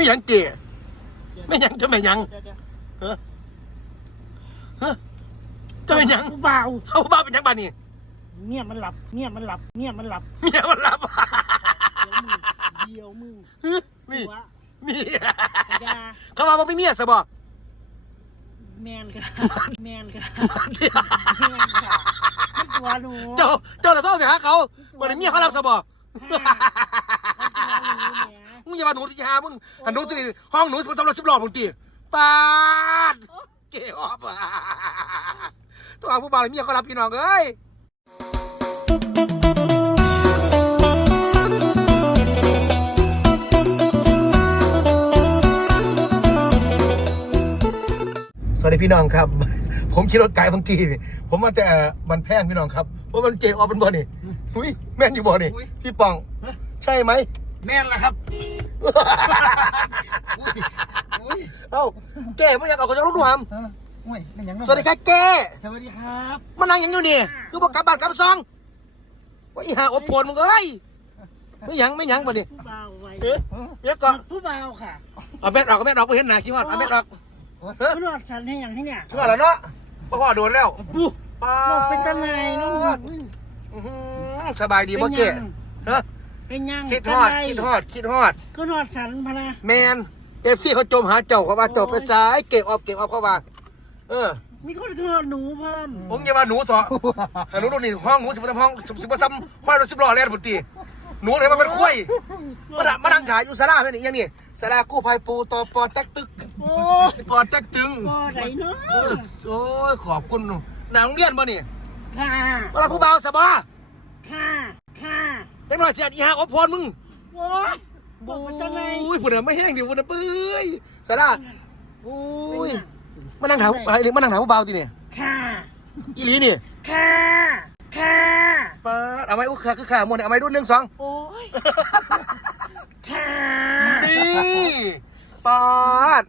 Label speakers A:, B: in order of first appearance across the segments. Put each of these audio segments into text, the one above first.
A: ไม่หยังเก๋ไม่หยังจะไม่หยัง
B: เดี๋ยวเดี๋ยว
A: เฮ้อเฮ้อจะไม่หยัง
B: ผู้บ่าว
A: เอาบ้าเป็นหยังบ้านี่
B: เมียมันหลับเมียมันหลับเมียมันหลับ
A: เมียมันรับ
B: เดี๋ยวมึง
A: มี
B: เดี๋ยวมึงหัว
A: มี
B: ยา
A: เขามาบอกไม่เมียซะบ่
B: แมนค่ะแมนค่ะแมนค่ะมันตัวหนู
A: เจ้าเจ้าเราต้องไปหาเขาวันนี้เมียเขารับซะบ่
B: มันตัวหนูแห ม
A: มึงอย่ามาหนูที่หามึงหันหนูสิห้องหนูสำหรับสิบหลอดมึงตีปาดเก๋ออฟอะต้องเอาผู้บ่าวให้เมียเขารับพี่น้องเอ้ยสวัสดีพี่น้องครับ ผมขี่รถไกลบางทีนี่ผมมาแต่บันแพงพี่น้องครับเพราะมันเจออฟเป็นบ่นี่อุ้ยแม่นอยู่บ่นี่พี่ปองใช่ไหม
C: แม่นละครับ อุ้ย
A: เอ้าแกไม่อยากออกจากรถดูหาม
C: เออโอ้ยเป็นหยังเนาะ
A: สวัสดีครับแก
C: สวัสดีครับ
A: มานั่งหยังอยู่นี่ คือบอกกลับบ้านกลับซองว่าอีหาอบโผลมึงเอ้ยไม่หยังไม่หยังบ่นี่
B: ผู้บ่าวไว้
A: เอ๊ะ
C: เออ
A: เดี๋ยวก่อน
B: ผู้บ่าวค่ะ
A: เอาแม่ดออกเอาแม่ดออกไปเห็นหน้าคิดว่าเอาแม่ดออกเฮ้ย
B: คุณรอดสันให้อย่างที่เนี่ย
A: ชื่ออะไรเนาะพ่อพ่อโดนแล้ว
B: ปุ๊บ
A: ป้า
B: บอกเป็นตาไหนน้องหมด
C: อุ้ย
A: อื้อหือสบายดีบ่เกะฮะ
B: เป็นยัง
A: คิดฮอด คิดฮอด คิดฮอด
B: ก็รอดสันพะนะ
A: แมนเอฟซีเขาจมหาเจ้าเขาว่าเจ้าไปซ้ายเก็บออกเก็บออกเขาว่า เออ
B: มีคนคือหนูเพิ่ม
A: ผมจะว่าหนูเถอะแต่หนูโดนนี่ห้องหนูสิบห้องสิบซ้ำห้อยรถสิบล้อแล่นบุตรีหนูเนี่ยมันเป็นคุ้ยมาดักมาดังขายอยู่สาราเป็นอย่างนี้สารากู้ภัยปูตอปอแจ๊กตึก
B: โอ้
A: ปอแจ๊กตึง
B: บ่ไหนเนาะ
A: เออโอ้ยขอบคุณหนังเรียนบ่นี่
B: ค่ะ
A: เวลาผู้บ่าวสบา
B: ค่ะ ค่ะ
A: เล็กน้อยเสียอีหาอภพรมึง
B: โอ้ยบอกเป็นตาไหน
A: อุ้ยปุ่นไม่แห้งดิปุ่นเปื่อยสาราอุ้ยมานั่งถามหรือมานั่งถามผู้บ่าวทีนี่
B: ค่ะ
A: อีหลีนี่
B: ค่ะ ค่ะ
A: ป้าดเอาไว้อุ้ยขาคือขาหมดเอาไว้รุ่นหนึ่งสอง
B: โอ้ย ค่ะ
A: นี่ปาด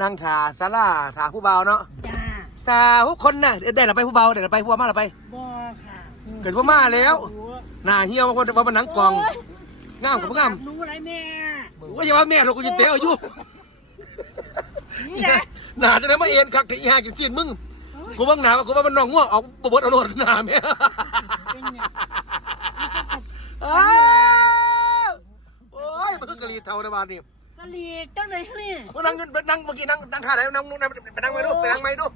A: นั่งถาสาราถาผู้เบาเนาะ
B: จ้า
A: สาวคนน่ะได้ละไปผู้เบาได้ละไปผู้เบามาละไป
B: บ่ค่ะ
A: เกิดว่ามาแล้ว หน้าเหี่ยวบางคนว่ามันหนังกล่องงามกับบ่งาม
B: หนูอะไรแม่
A: ว่าอย่าว่าแม่เรากูจะเตะอายุ
B: นี่แหละ
A: หน้าจะได้มาเอ็นคักแต่อีห่ากินซีนมึงกูบ้างหนากูว่ามันน้องง่วงออกบวชเอาโลดหน้าแม่
B: เป็นไง
A: อ้าวโอ้ยมันคือกะลีเท่าในบ้านนี่
B: กะหรี่จังไหนคะนี่
A: มึงนั่งนั่งเมื่อกี้นั่งนั่งท่าไหนนั่งนั่งไปนั่งไหมดูไปนั่งไหมดู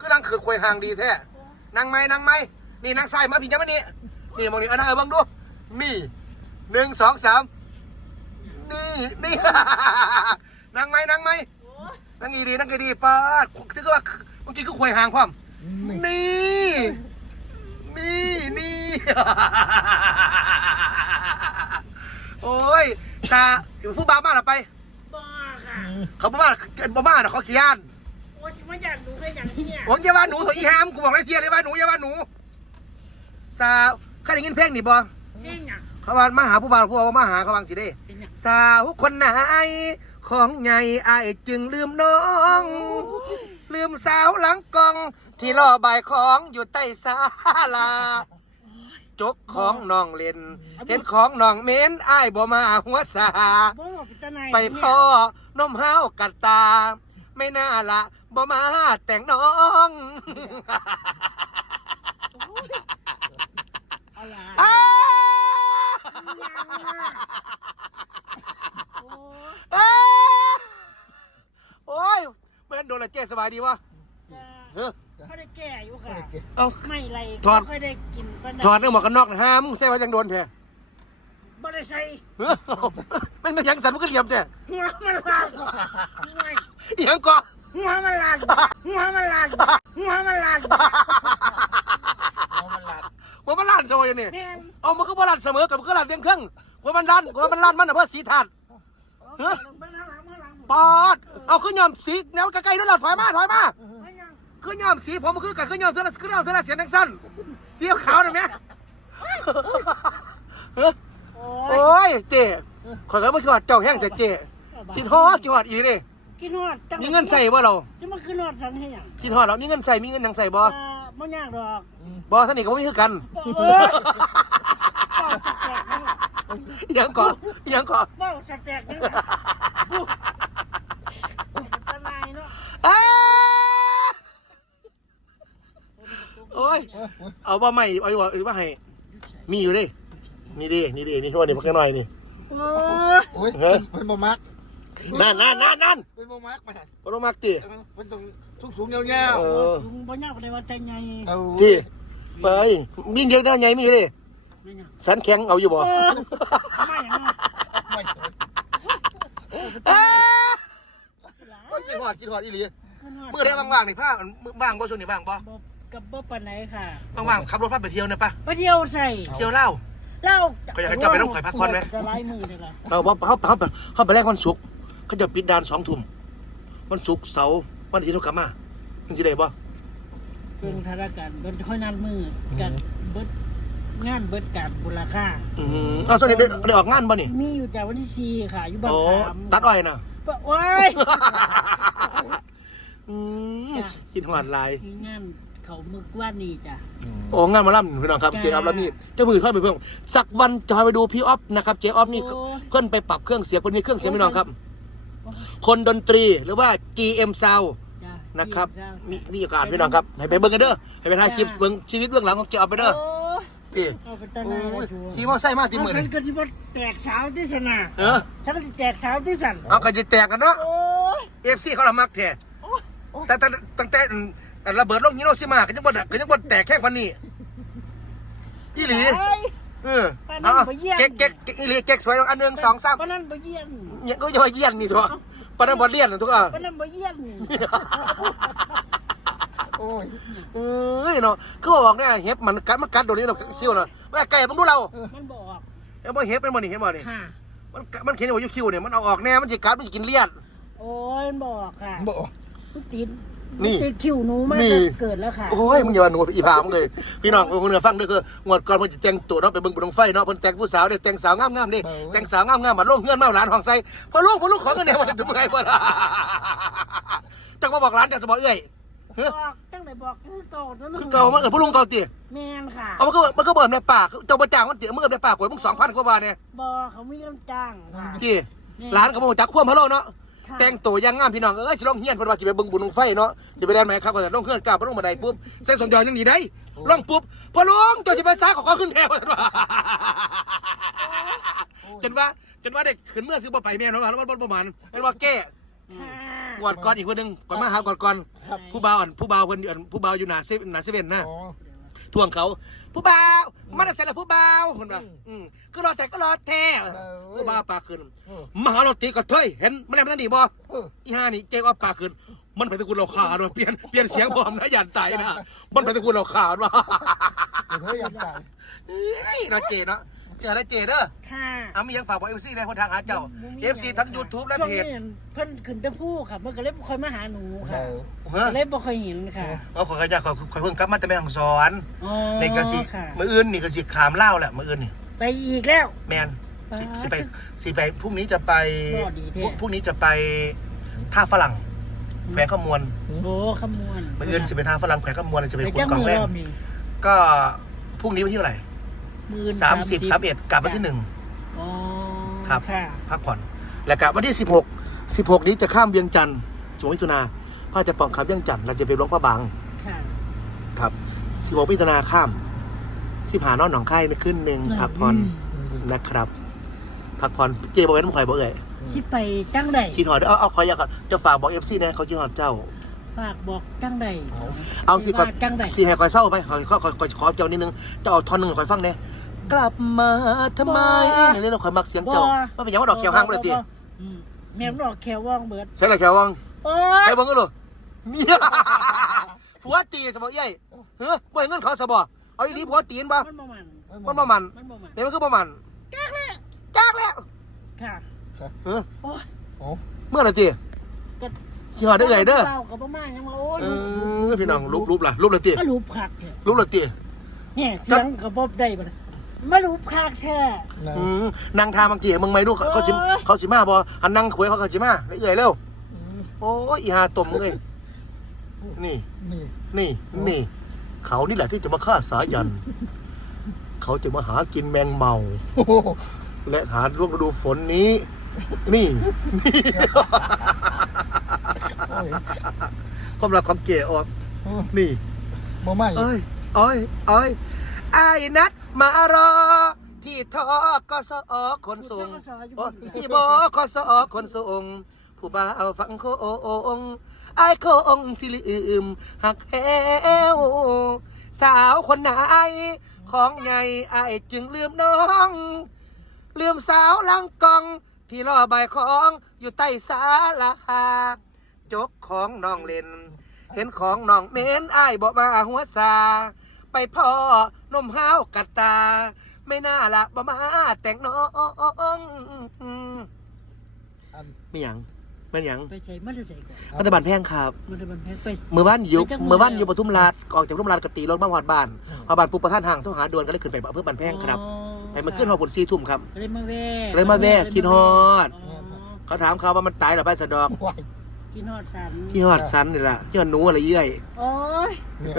A: คือนั่งขืดควยห่างดีแท้นั่งไหมนั่งไหมนี่นั่งซ้ายมาพี่จ้ามานี่ นี่มองนี่เอาหน้าเออบังดู นี่หนึ่งสองสามนี่นี่ นั่งไหมนั่งไหมนั่งอีดีนั่งอีดีป้าดคือว่าเมื่อกี้คือควยห่างความนี่ นี่นี่ โอ้ยซาผู้บ้ามาหรอไป
B: บ่ค่ะ
A: เขาบอกว่าบ่มาน่ะเขาขี้ยาน
B: โอ้ยมาอยากดูแค่อย่างที่เนี่ย
A: ผมจะว่าหนูตัวอีหามกูบอกเลยเทียเลยว่าหนูอย่าว่าหนูสาวเค ยได้ยินเพลงนี่บ่
B: เป็นไง
A: เขาว่ามาหาผู้บ่าวผู้บ่าวมาหาเขาบางสิเด้
B: เป็นไง
A: สาวคนไหน ของใหญ่อายจึงลืมน้อง ลืมสาวหลังกอง ที่รอใบายของอยู่ใต้ศาลา จกของน้องเล่น เห็นของน้องเม้นอ้ายบ่มาหัวสา
B: บ่บอกเป็นตาไหน
A: ไปพ่อนมห้าวกัดตา ไม่น่าละบ่มาแต่งน้อง
B: อะไร
A: อ้า
B: โอ้ย
A: อ้าโอ้ยแม่นโดนละเจ๊สบายดีวะเฮ้อ
B: เขาได้แก่อยู่ค่ะ
A: เอา
B: ไม่ไร
A: ถอด
B: ค่อยได้กินปานใถ
A: อดเนื้อหมวกกันน็อกนะฮะมึงใส่ไว้จังโดนแท้
B: บ่ได้ใส่
A: เฮ้อมันเป็นหยังสันมันก็เหลี่ยมแท้
B: หัวมันลั่นไม่
A: อีหยังก็
B: หัวมันลั่นหัวมันลั่นหัวมันลั่น
C: เอามันหลัด
A: ว่ามันลั่นโซอยนี่
B: แม่น
A: เอามันก็บ่ลั่นเสมอกับมันก็ลั่นเต็มเครื่องว่ามันลั่นว่ามันลั่นมันน่ะเพื่อสีถาดเฮ้ย
B: เบิ่งข้างหลังข้างหลัง
A: ปอด เอาขึ้นยอมสีแนวไกลๆด้วยล่ะถอยมาถอยมา
B: ไม่ยัง
A: ขึ้นยอมสีผมมันคือกันขึ้นยอมเท่านั้นขึ้นยอมเท่านั้นเสียงดังสั้นสีขาวหน่อยไหมเฮ้ย
B: โอ้
A: โอ้ยเจ๊ขอยก็ไม่คิดว่าเจ้าแห้งแต่เจ๊คิดฮอดคิดฮอดอีเลย
B: กินฮอดจัง
A: มีเงินใส่บ่เรา
B: จะมาขึ้นฮอดสันให้หยัง
A: คิดฮอดเรามีเงินใส่มีเงินหยังใส่บ่
B: อ่าบ่ยากดอก
A: บ่ท่านนี่ก็บ่มีคือกัน
B: เออก็จะแจกให้
A: ยังก่อนยังก่อน
B: เบ้าสแต็กนี่นะตะนายเนาะ
A: อ้าโอ้ย
C: โอ้ยโอ้ย
A: เอาว่าไม่เอาว่าหรือว่าให้ มีอยู่ดิ นี่ดิ นี่ดิ นี่วันนี้พักหน่อยนี่
B: โอ้ย
C: โอ้ย
A: เฮ้ย
C: เป็นโมมัก
A: นั่นนั่นนั่นนั่น
C: เป็นโมมักมา
A: พอต้องมักตี
C: เป็นตรง สูงสูงๆยาว
A: เออ
B: ลุงบ่ยากเลยว่าแต่ไง
C: ๆเอา
A: ที่ไปมีเยอะได้ไงมีเลย
B: ไม่ยาก
A: สันแข็งเอาอยู่บ่
B: โอ้ไม่อย่างนั้น
C: ไม่
A: อ้าโอ้ยกินหอดกินหอดอีหลีเมื่อได้ว่างๆนี่ผ้ามื้อว่างบ่ช่วงนี้ว่างบ่
B: บ่กับบ่ปานไหนค่ะ
A: ว่างๆขับรถพาไปเที่ยวเนี่ยปะ
B: ไปเที่ยวใส่
A: เที่ยวเหล้า
B: เล่า
A: ก็อยากให้เจ้าไปน้ำข่อยพักผ่อนไหม
B: จะไล่มือเลยล่ะ
A: เอาว่าเขาเขาเขาไปแรกวันศุกร์เขาจะปิดด่านสองทุ่มวันศุกร์เสาร์ วันอาทิตย์เขากลับมามึงจะได้บ่
B: เบิ่งธารการเบิ่งค่อยนัดมือกันเบิดงานเบิดการบุราค่า
A: อืมเอาส่วนนี้ได้ได้ออกงานบ่นี่
B: มีอยู่จากวันที่สี่ค่ะอยู่บาง
A: โอ้
B: ขาม
A: ตัดอ้อยนะ
B: โอ้ย
A: อืม
B: จ้ะ
A: กินหวานหลาย
B: มีงานเขามึกว่านี่จ้ะ
A: โอ้งานหมาล่ำพี่น้องครับ
B: จ้ะ
A: เจออฟแล้วนี่เจ้ามือค่อยไปเพิ่งสักวันจะพาไปดูพี่ออฟนะครับเจออฟนี่
B: โอ้
A: เพิ่นไปปรับเครื่องเสียงคนนี้เครื่องเสียงพี่น้องครับ คนดนตรีหรือว่า GM Sound
B: จ้ะ
A: นะครับ
B: จ้ะ
A: มีมีโอกาสพี่น้องครับ ให้ไปเบิ่งกันเด้อ ให้ไปถ่ายคลิปเบิ่งชีวิตเบื้องหลังของเจออฟไปเด้อ
B: โอ้ย
A: พี่
B: เอาไปตะ
A: โอ้
B: นาย
A: ย
B: ชัว
A: ขี่มอไซค์มาที่มือ
B: ฉั
A: นี่
B: นก็ที่ว่าแตกสาวที่สนา
A: เออ
B: ฉันก็ที่แตกสาวที่สัน
A: เอาก็จะแตกกันเนาะ
B: โอ้ย
A: เอฟซีเขาละมักแท้
B: โอ้ย
A: แต่แต่ตั้งแต่อันระเบิดลงฮิโรชิมาก็ยังบ่ก็ยังบ่แตกแค่วันนี้อีหลี
B: เอ้ย
A: เออ
B: ปานนั้
A: เอา
B: นบ่เยี่ยม
A: เก๊กเก๊กเก๊กอีหลีเก๊กสวยอันหนึ่งสองสาม
B: ปานนั้นบ่เยี่ยน
A: เนี่ยก็จะมาเยี่ยนนี่ทั่วปานนั้นบ่เลี่ยนนะทุกอะ
B: ปานนั้นบ่เยี่ยน
C: โอ้ย
A: เอ้ยเนาะเขาบอกเนี่ยเห็บมันกัดมันกัดโดนนี่เนาะคิ้วเนาะแม่ไก่มึงดูเรา
B: มันบอก
A: เอ้ยบ่เห็บเป็นบ่นี่เห็นบ่นี่
B: ค่ะ
A: มันกัดมันเขียนอยู่คิ้วเนี่ยมันเอาออกแน่มันสิกัดมันสิกินเลียด
B: โอ้ยมันบอกค่ะ
C: บอก
B: มันติด
A: นี่
B: มัติดคิวหนูมา
A: นี่
B: ตั้งเกิดแล้วค่ะ
A: โอ้ยมึงอย่าว่าหนูอีพามึงเลยพี่น้องคนเหนือฟังเด้อคืองวดก่อนเพิ่นสิแต่งตัวเนาะไปเบิ่งบุญบั้งไฟเนาะเพิ่นแต่งผู้สาวเด้แต่งสาวงามๆเด้แต่งสาวงามๆมาลงเฮือนมาหลานห้องใส่พอลูกพอลูกขอกันแน่ว่าจะมึงไงบ่ล่ะจักว่าบอกหลานจักสิบอกเอ้ยเฮ้
B: บอกตั้งแต่บอกคือเก่านั่น
A: คือเก่ามันเอิ้นผู้ลุงเก่าติ
B: แมนค่ะ
A: เอามันก็มันก็เบิ่นในปากเจ้าบ่จ้างมันติมึงเอิ้นในปากกว่ามึง2,000กว่าบาทเนี่ย
B: บอกเขาไม่ต้องจ้างค่ะ
A: ติหลานก็บ่รู้จักความพะโลเนาะ
B: ค่ะ
A: แต่งตัวอยังงามพี่น้องเอ้ยสิลงเฮียนเพิ่นว่าสิไปเบิ่งบุญบั้งไฟเนาะสิไปแดนไหมครับก็จะลงเฮือนกล้าบ่ลงบันไดปุ๊บใส่สงยอยังดีได้ลงปุ๊บพอลุงเจ้าสิไปซ้ายขอขอขึ้นแถวว่าจนว่าจนว่าเด็กขึ้นเมื่อซื้อบ่ไปแม่นว่าแล้วมันบ่ประมาณแม่นว่าแก้
B: ค่ะ
A: กวดก่อนอีกคนหนึงก่อนมาหาก่อนก่อน
C: ครับ
A: ผู้บ่าวอันผู้บ่าวเพิ่นอันผู้บ่าวอยู่หน้าเซเว่นหน้าเซเว่นนะ
C: อ๋อ
A: ทวงเขา ผู้บ่าวมาได้เสร็จแล้วผู้บ่าวเพิ่นว่าอืมก็รอแต่ก็รอแท้ผู้บ่าวปากขึ้น
C: เออ
A: มาหาเราตีก็เถยเห็นมันแล้วมันนี่บ่
C: เออ
A: อีห่านี่เจ๊ก็ปากขึ้นมันไปตะกุนเราขาดว่ะเปลี่ยนเปลี่ยนเสียงพร้อมนะยันไตนะมันไปตะกุนเราขาดว่ะ
C: เดี๋ยวเธออยากจ่าย
A: เฮ้ยเราเจเนาะ เจอแล้วเจเด้อ
B: ค่ะ
A: เอามียังฝากบอกเอฟซีในคนทางหาเจ้าเอฟซีทั้งยูทูบและ
B: ช่วง
A: เพจ
B: นี้เพิ่นขึ้นแตะผู้ค่ะเพิ่นก็เลยบ่ค่อยมาหาหนูค่ะ
C: เออ
A: เฮ้ย
B: ก็เลยบ่ค่อยเห็นค่ะ
A: เอาขอยอยากขอขอยเพิ่งกลับมาแต่แม่ของสอน
B: อ๋อ
A: ในกระสิ
B: ค่ะ
A: มืออื่นนี่กระสิขามเล่าวแหละมืออื่นนี่
B: ไปอีกแล้ว
A: แมนสิ
B: ป๊า
A: สิไปสิไปพรุ่งนี้จะไป
B: บ่ดีแท้
A: พรุ่งพรุ่งนี้จะไปท่าฝรั่งแขวงขมวน
B: โอ้ขมวน
A: มืออื่นสิไปท่าฝรั่งแขวงขมวนจะไป
B: ไป
A: ขุด
B: จัง
A: กอง
B: มือ
A: แว่น
B: รอบนี้
A: ก็พรุ่งนี้วันที่เท่าไหร่
B: มื้อ
A: สามสิบสามเอ็ดกลับวันที่หนึ่ง
B: อ๋อ
A: ครับ
B: ค่ะ
A: พักผ่อน แล้วกลับวันที่สิบหกสิบหกนี้จะข้ามเวียงจันทร์สมิถุนาพระจะปองข้ามเวียงจันทร์เราจะไปหลวงพระบาง
B: ค่ะ
A: ครับสิบหกมิถุนาข้ามสิบหานอนหนองไข่ขึ้นหนึ่งพักผ่อนนะครับพักผ่อนเจบอกไว้น้ำข่อยบอกเอ่ย
B: ที่ไปจังใด
A: คิดหอดเอาเอาขออยากก่อนจะฝากบอกเอฟซีนะเขาคิดหอดเจ้า
B: ฝากบอกจังใด
A: เอาสิก่อน
B: ว่าจังใด
A: สิให้คอยเศร้าไปขอขอขอขอขอเจ้านิดนึงเจ้าเอาท่อนหนึ่งคอยฟังเนี่ย กลับมาทำไมเนี่ยเราคอยมักเสียงเจ้าว่าเป็นหยังว่าดอกเขียวห้างบ่ไปเลยที
B: อืมแม่นดอกแขวว่องเบิด
A: ใช่ละแขววัง
B: โอ้
A: ไอ้
B: ย
A: เบังก็ดูเนี่ยผัวตีสมองใหญ่เฮ้ยบ่ให้เงินเขาสบอเอาอีนี้ผัวตีนบ่
B: มันบ่มัน
A: มันบ่มัน
B: มันบ่มัน
A: เนี่ยมันคือบ่มันจ้ากแล้วจ้ากแล้ว
B: ค่ะ
A: เฮ้ย
B: โอ้ย
C: โอ้
A: เมื่อไหร่ตี
B: ก็
A: ขี้หอดได้ไงเด้อ
B: เบากับบ่มายังว่าโอ้ย
A: เออพี่น้องรูปรูปล่ะรูปเลยตี
B: มารูปคักแท้
A: รูปเลยตี
B: เนี่ยเสียงก็บ่ได้บ่ล่ะ มารูปคักแท้
C: นะ
A: อืมนางทาบางทีมึงไม่รู้เขาเขาสิเขาสิมาบ่อันนั่งคุยเขาเขาสิมาได้เอื่อยเร็ว
C: อืม
A: โอ้ยอีหาตมมึงเอ้ยนี่
C: นี่
A: นี่นี่ เขานี่แหละที่จะมาฆ่าสายัน เขาจะมาหากินแมงเมา
C: โอ้โห
A: และหาร่วงฤดูฝนนี้ นี่นี่
C: โอ้ย
A: ความรักความเก๋ออก
C: โอ้ย
A: นี่
C: บ่ไม่
A: เอ้ยเอ้ยเอ้ยไอ้ายนัด มารอ ที่ทอกสอคนส่งโอ้ที่บกสอคนส่งผู้บ่าวฟังโคองไอ้ายโคองสิลืมหักแหวสาวคนไหนของไงไอ้จึงลืมน้องลืมสาวลังกอง ที่รอใบของอยู่ใต้ศาลาจกของน้องเล่น เห็นของน้องเม้นไอ้บอกมาหัวซา ไปพ่อนมห้าวกัดตา ไม่น่าละบ่มาแต่งน้อง
C: อัน
A: ไม่หยังไม่หยัง
B: ไปใส่มันจะใส่ก่อน
A: รัฐบาลแพงครับ
B: มันจะมันแพงไป
A: เมื่อบ้านอยู่
B: ไปจังหวัด
A: เมื่อบ้านอยู่ปทุมราชออกจากปทุมราชกตีรถมาหอดบ้านพอบ้านปุ๊บประท่านห่างโทรหาด่วนก็เลยขึ้นไปอำเภอบ้านแพงครับ
B: อ๋อ
A: ไปมาขึ้นหอบุญซีทุ่มครับ
B: เลยมาแวะ
A: เลยมาแวะคิดฮอด
B: อ๋อ
A: เขาถามเขาว่ามันตายหรือไม่สะดอก
C: วาย
B: กินฮอดสัน
A: ที่ฮอดสันนี่ล่ะที่ฮอดหนูอะไรเยื่อย
B: โอ้ย
C: เนี่ย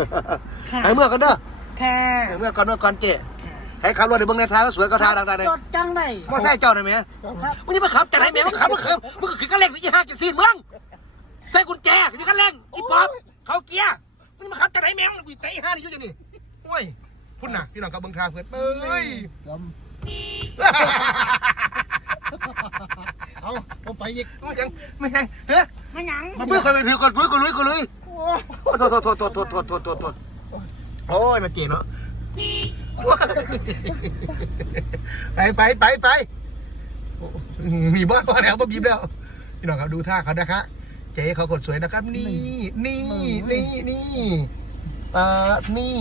B: ค่ะ
A: ไอ้เมื่อกันเด้อ
B: ค่ะ
A: ไอ้เมื่อก่อนเมื่อก่อนเจ๊ให้ขับรถในเบื้องในทางก็สวยก็ทาดังๆเลย
B: รถจังได้
A: มอไซค์เจ้าหน่อยไหม
B: ครับ
A: มึงจะมาขับจากไหนแม่มึงขับมึงขับมึงก็ขึ้นกันเร่งสิยี่ห้ากินซีนมึงใส่กุญแจขึ้นกันเร่งอีป๊อปเขาเกียร์มึงจะมาขับจากไหนแม่มึงกูเตะอีห้านี่อยุ่งอย่างนี้โอ้ยพุ่นน่ะพี่น้องกับเบิ้งทางเพื่อนเอ้ย
C: สมเอา เอาไปอีก
A: ไม่ยังไม่ยังเฮ้ย
B: ไม่หยัง
A: มาเพื่อนคนไปถือก่อนลุยก่อนลุยก่อนลุย
B: โอ้ย
A: โทษโทษโทษโทษโทษโทษโทษโทษโทษโอ้ยมันเจ๋งเนาะไปไปไปไปโอ้มีบ้าพอแล้วบ้าบีบแล้วพี่น้องครับดูท่าเขานะคะเจ๊เขากดสวยนะครับ นี่นี่นี่นี่เอ่อนี่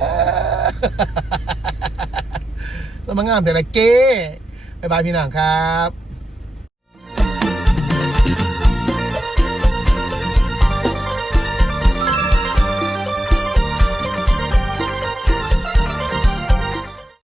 A: ส มางงามแต่ละเก้บายบายพี่น้องครับ